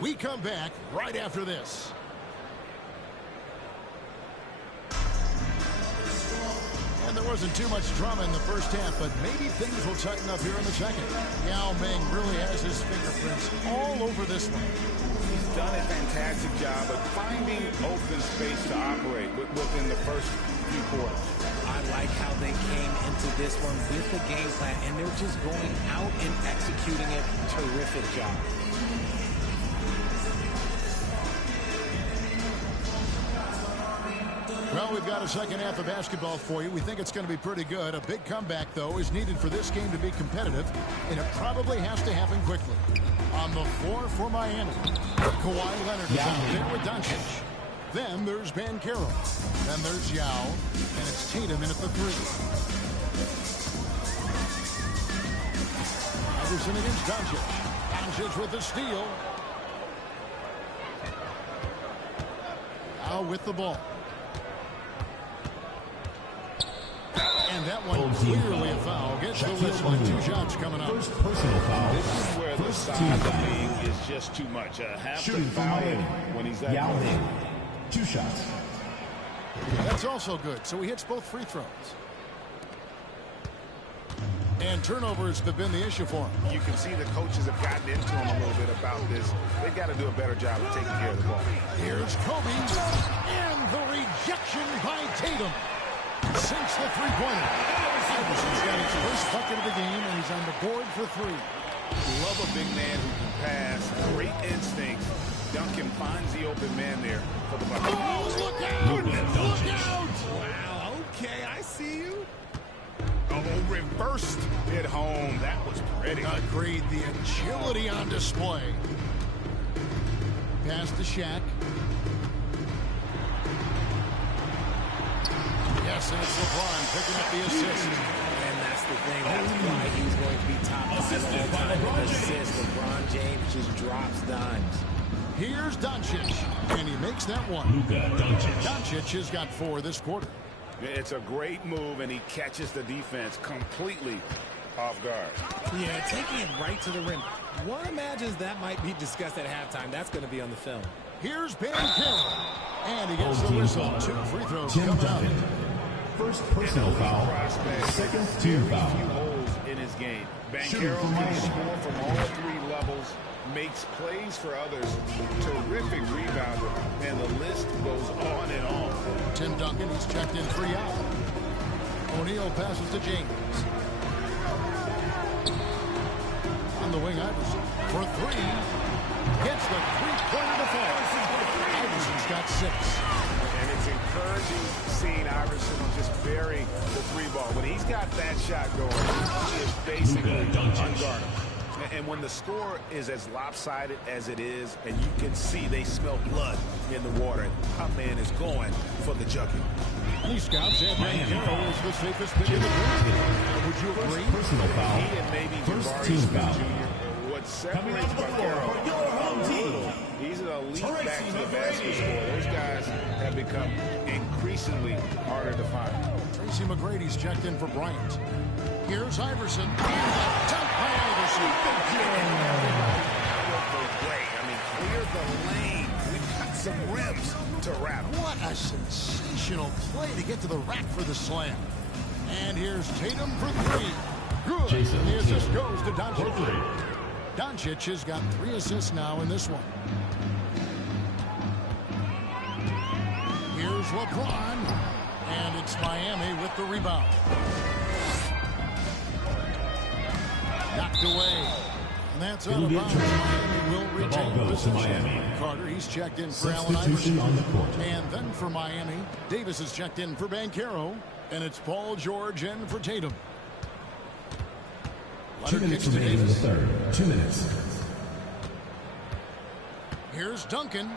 We come back right after this. And there wasn't too much drama in the first half, but maybe things will tighten up here in the second. Yao Ming really has his fingerprints all over this one. He's done a fantastic job of finding open space to operate within the first few quarters. I like how they came into this one with the game plan, and they're just going out and executing it. Terrific job. Well, we've got a second half of basketball for you. We think it's going to be pretty good. A big comeback, though, is needed for this game to be competitive, and it probably has to happen quickly. On the floor for Miami, Kawhi Leonard is out there with Doncic. Then there's Banchero. Then there's Yao, and it's Tatum in at the three. Iverson against Doncic. Doncic with the steal. Now with the ball. And that one clearly a foul. Gets the whistle and 2 shots coming up. First personal foul. This is where the size of Ming is just too much. Have to foul him when he's that Yao Ming. 2 shots. That's also good. So he hits both free throws. And turnovers have been the issue for him. You can see the coaches have gotten into him a little bit about this. They've got to do a better job of taking care of the ball. Here's Kobe. And the rejection by Tatum. Sinks the three-pointer. Iverson's got his first bucket of the game, and he's on the board for 3. Love a big man who can pass. Great instinct. Duncan finds the open man there for the bucket. Oh, look out! Look out! Wow, okay, I see you. Oh, reversed it home. That was pretty. Agreed. The agility on display. Pass to Shaq. Yes, and it's LeBron picking up the assist. And that's the thing. That's why he's going to be top 5 all time with assists. LeBron James just drops dimes. Here's Doncic, and he makes that one. Luka Doncic. Doncic has got 4 this quarter. It's a great move, and he catches the defense completely off guard. Yeah, taking it right to the rim. One imagines that might be discussed at halftime. That's going to be on the film. Here's Banchero, and he gets the whistle. 2 free throws come out. First personal foul. Second team foul. Few holes in his game. Banchero can score from all 3 levels, makes plays for others, terrific rebounder, and the list goes on and on. Tim Duncan, he's checked in for Yao. O'Neal passes to James. On the wing, Iverson for 3. Gets the three-pointer to fall. Iverson's got 6. And it's encouraging seeing Iverson just bury the 3-ball. When he's got that shot going, he is basically unguardable. And when the score is as lopsided as it is, and you can see they smell blood in the water, top man is going for the jucket. Any scouts have Banchero is the safest pick in the draft. Would you agree? Personal foul. He and maybe First Jabari team Smith foul. Jr. What separates Banchero, he's an elite back to the basket scorer. Those guys have become increasingly harder to find. Tracy McGrady's checked in for Bryant. Here's Iverson. And the dunk by Iverson. I mean, clear the lane. We've got some rims to rattle. What a sensational play to get to the rack for the slam. And here's Tatum for 3. Good. Jason And the assist Tatum. goes to Doncic. Doncic has got 3 assists now in this one. Here's LeBron. And it's Miami with the rebound. Knocked away. And that's out of bounds. Miami will retain ball goes to possession. Miami. Carter, he's checked in for Allen Substitution Iverson. on the court. And then for Miami, Davis is checked in for Banchero. And it's Paul George in for Tatum. 2 minutes remaining in the third. 2 minutes. Here's Duncan.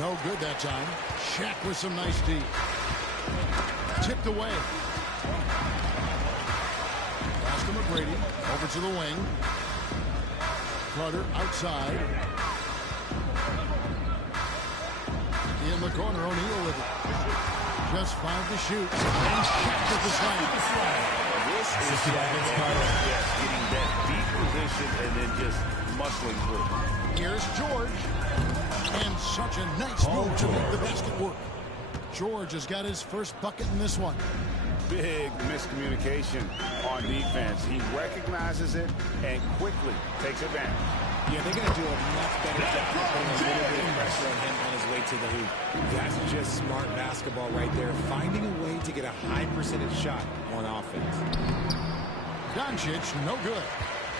No good that time. Shaq with some nice D. Tipped away. Pass to McGrady. Over to the wing. Carter outside. In the corner, O'Neal with it. Just 5 to shoot. And Shaq with the slam. This is Shaq against Carter. Yes, getting that deep position and then just muscling through. Here's George. And such a nice move to make the basket work. George has got his first bucket in this one. Big miscommunication on defense. He recognizes it and quickly takes advantage. Yeah, they're going to do a much better job of putting a little bit of pressure on him on his way to the hoop. That's just smart basketball right there, finding a way to get a high percentage shot on offense. Doncic, no good.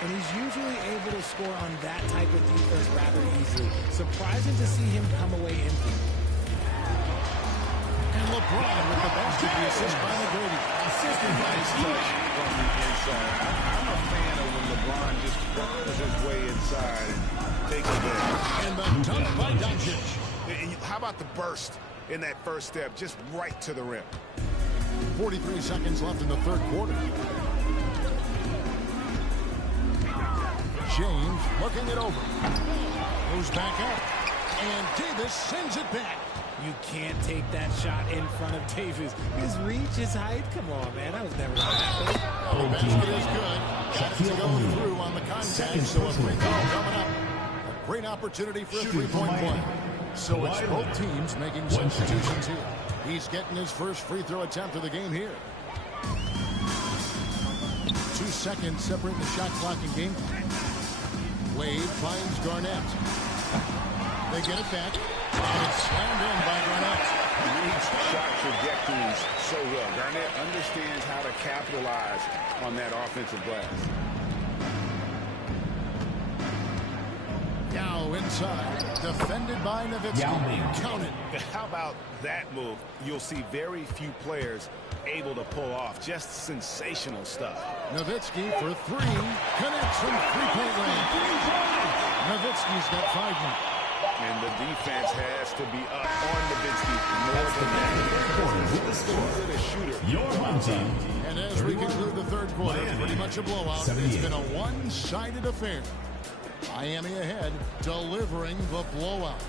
And he's usually able to score on that type of defense rather easily. Surprising to see him come away empty. And LeBron with the basket, the assist by McGrady. Nice touch from the inside. I'm a fan of when LeBron just burrows his way inside and takes advantage. And the dunk by Doncic. And how about the burst in that first step, just right to the rim? 43 seconds left in the third quarter. James looking it over. Goes back up. And Davis sends it back. You can't take that shot in front of Davis. His reach, his height. Come on, man. That was never going to happen. The basket is good. Got it to go through on the contact. So a free throw coming up. A great opportunity for a three-point play. So it's both teams making substitutions here. He's getting his first free throw attempt of the game here. 2 seconds separate the shot clock and game clock. Wade finds Garnett. They get it back. And it's slammed in by Garnett. Reads shot trajectories so well. Garnett understands how to capitalize on that offensive glass. YAO inside. Defended by Nowitzki. Counted. How about that move? You'll see very few players able to pull off. Just sensational stuff. Nowitzki for three. Connects from three-point range. Nowitzki's got 5 now. And the defense has to be up on Nowitzki more than that. With the score, He's a shooter. your home team. And as we conclude the third quarter, pretty much a blowout. 78. It's been a one-sided affair. Miami ahead, delivering the blowout.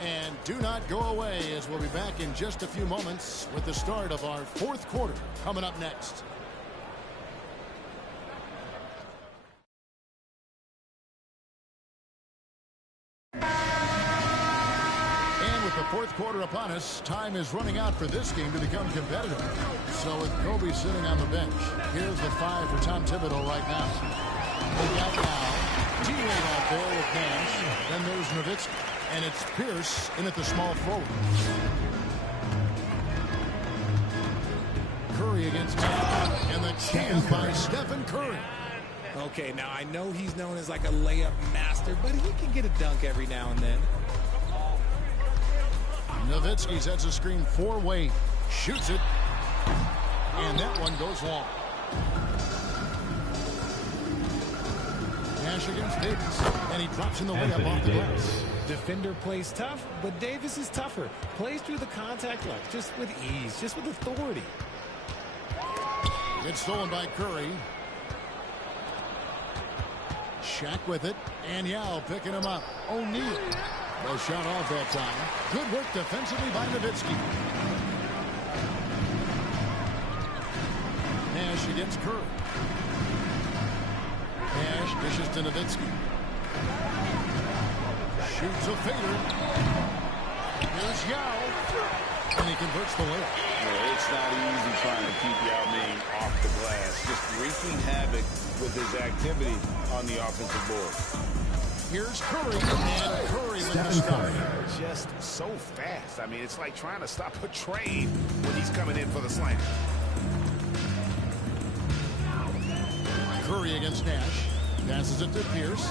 And do not go away, as we'll be back in just a few moments with the start of our fourth quarter coming up next. The fourth quarter upon us. Time is running out for this game to become competitive. So with Kobe sitting on the bench, here's the 5 for Tom Thibodeau right now. We got now T-Wade out there with Nash. Then there's Nowitzki. And it's Pierce in at the small forward. Curry against Tatum. And the jam by Stephen Curry. Okay, now I know he's known as like a layup master, but he can get a dunk every now and then. Nowitzki sets a screen for Wade. Shoots it. And that one goes long. Nash against Davis. And he drops in the layup off the glass. Defender plays tough, but Davis is tougher. Plays through the contact line just with ease, just with authority. It's stolen by Curry. Shaq with it. And YAO picking him up. O'Neal. No shot off that time. Good work defensively by Nowitzki. Nash against Curry. Nash dishes to Nowitzki. Shoots a fader. Here's YAO. And he converts the layup. Yeah, it's not easy trying to keep YAO Ming off the glass. Just wreaking havoc with his activity on the offensive board. Here's Curry, and Curry with the start. Just so fast. I mean, it's like trying to stop a train when he's coming in for the slam. Curry against Nash. Passes it to Pierce.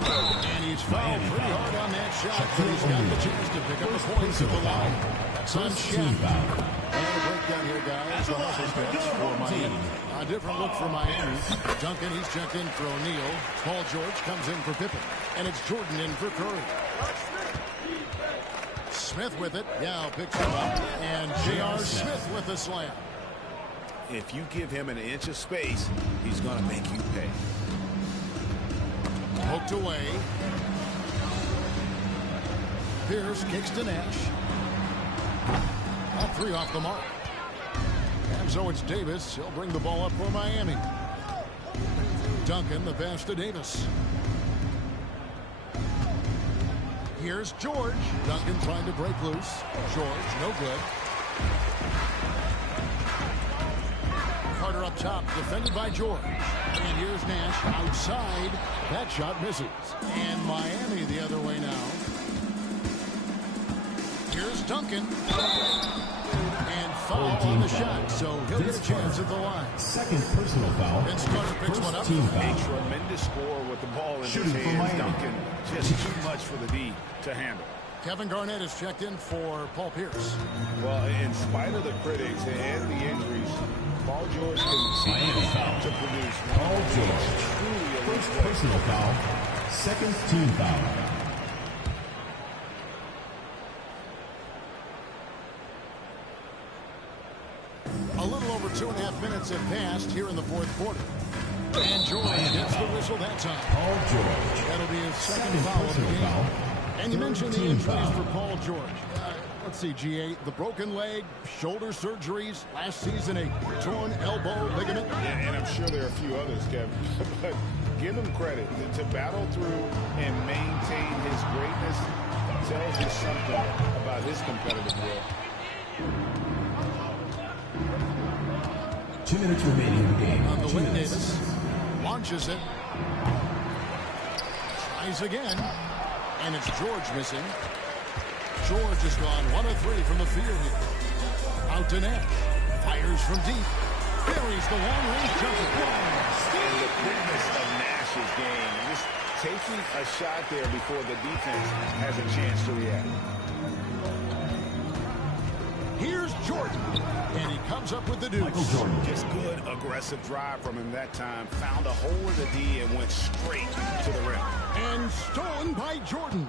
And he's fouled pretty hard on that shot, but he's got the chance to pick up the points at the line. That's on Shaq. And a breakdown here, guys. The hustle steps for Miami. A different look for Miami. Duncan, he's checked in for O'Neal. Paul George comes in for Pippen. And it's Jordan in for Curry. Smith with it. YAO picks him up. And J.R. Smith with the slam. If you give him an inch of space, he's going to make you pay. Poked away. Pierce kicks to Nash. A 3 off the mark. And so it's Davis. He'll bring the ball up for Miami. Duncan, the pass to Davis. Here's George. Duncan trying to break loose. George, no good. Carter up top, defended by George. And here's Nash outside. That shot misses. And Miami the other way now. Here's Duncan. And foul on the shot, so he'll get a chance at the line. Second personal foul. Vince Carter picks one up. Team A foul. tremendous score with the ball in his Shooting for hands. Miami. Duncan, just too much for the D to handle. Kevin Garnett is checked in for Paul Pierce. Well, in spite of the critics and the injuries, Paul George Miami foul. continues to produce. Paul George. Truly elite First play. personal foul. Second team foul. A little over 2.5 minutes have passed here in the fourth quarter. And George gets the whistle that time. Paul George. That'll be his second Second foul of the personal game. foul. And you Third mentioned the team injuries foul. for Paul George. Let's see, GA, the broken leg, shoulder surgeries, last season a torn elbow ligament. Yeah, and I'm sure there are a few others, Kevin. But give him credit to battle through and maintain his greatness tells you something about his competitive will. 2 minutes remaining in the game. On the 2 wing, minutes. Davis launches it. Tries again. And it's George missing. George has gone 1 of 3 from the field here. Out to Nash. Fires from deep. Buries the long-range jumper. And the quickness of Nash's game, just taking a shot there before the defense has a chance to react. Here's Jordan. And he comes up with the deuce. Michael Jordan. Just good, aggressive drive from him that time. Found a hole in the D and went straight to the rim. And stolen by Jordan.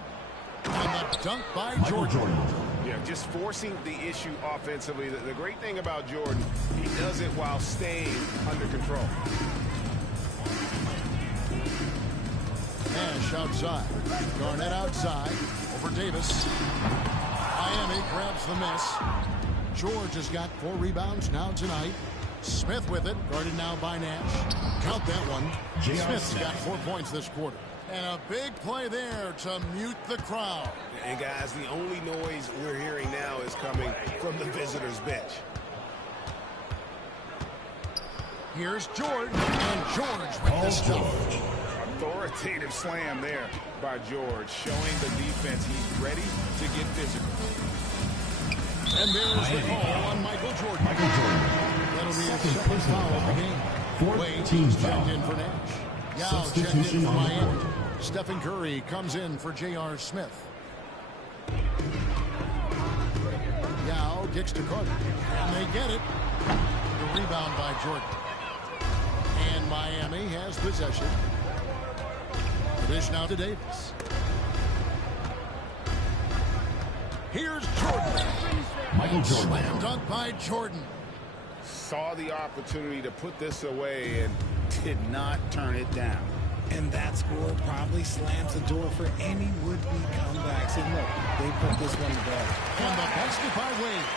And the dunk by Michael Jordan. Jordan. Yeah, just forcing the issue offensively. The great thing about Jordan, he does it while staying under control. Nash outside. Garnett outside. Over Davis. Miami grabs the miss. George has got 4 rebounds now tonight. Smith with it. Guarded now by Nash. Count that one. Smith's got 4 points this quarter. And a big play there to mute the crowd. And guys, the only noise we're hearing now is coming from the visitors' bench. Here's George. And George with Paul this stuff. George. Authoritative slam there by George, showing the defense he's ready to get physical. And there's the call on Michael Jordan. Michael Jordan. That'll be his Second second personal foul of the foul. game. Fourth Wade team checked foul. in for Nash. Yao checked Substitution in for on the Miami. court. Stephen Curry comes in for J.R. Smith. Yao kicks to Carter. And they get it. The rebound by Jordan. And Miami has possession. The dish now to Davis. Here's Jordan. Michael Jordan. Slam dunk by Jordan. Saw the opportunity to put this away and did not turn it down. And that score probably slams the door for any would-be comebacks. And look, they put this one to bed. And the basket by Wade.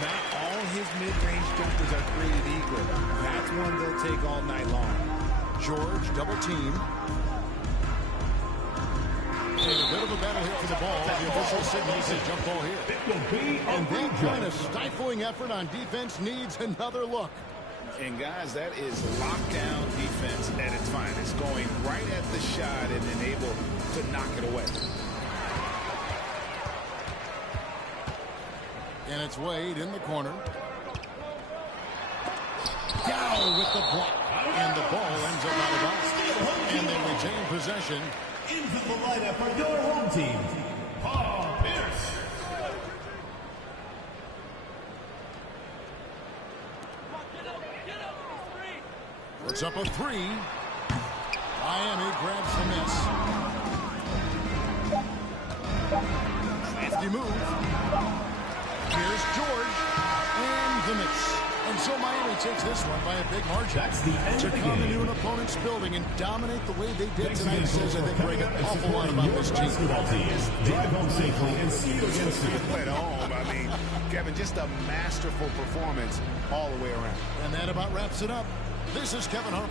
Not all his mid-range jumpers are created equal. That's one they'll take all night long. George double team. And a bit of a battle here for the ball. The official signals a jump ball here. It will be a And that reject. kind of stifling effort on defense needs another look. And guys, that is lockdown defense at its finest, going right at the shot and then able to knock it away. And it's Wade in the corner. Yao with the block. And the ball ends up out of bounds. And they retain possession. Into the lineup for your home team, Paul Pierce. Puts up a 3. Miami grabs the miss. Crafty move. Here's George. And the miss. And so Miami takes this one by a big margin. That's the end To of the come into game. an opponent's building and dominate the way they did Thanks tonight again, says I folks, think for bring an coming out and awful lot supporting about your this team. basketball team. Drive home safely and see you again soon. At home, I mean, Kevin, just a masterful performance all the way around. And that about wraps it up. This is Kevin Harper.